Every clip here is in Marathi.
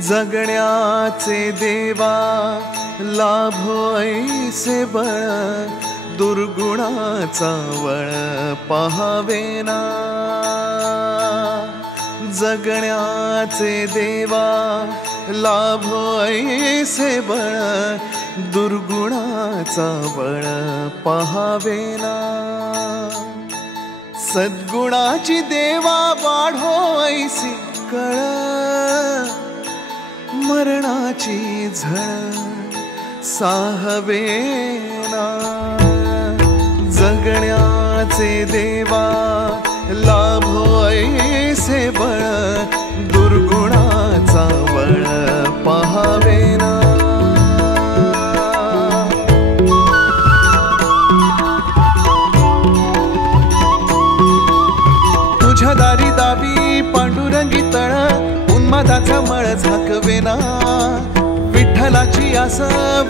जगण्याचे देवा लाभो ऐसे बळ, दुर्गुणाचा वळ पाहावेना। जगण्याचे देवा लाभो ऐसे बळ, दुर्गुणाचा बळ पाहावेना। सद्गुणाची देवा वाढो ऐसी कळ, मरणाची झळ साहवेना। जगण्याचे देवा लाभो ऐसे बळ, दुर्गुणाचा बळ पाहावेना। तुझ्या दारी दावी पांडुरंगी तळ, उन्मादाचा मळ झाकवेना। विठ्ठलाची आस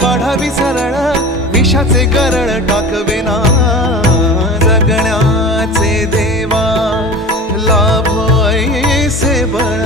वाढावी सरळ, विषाचे गरळ टाकवेना। जगण्याचे देवा लाभो ऐसे बळ,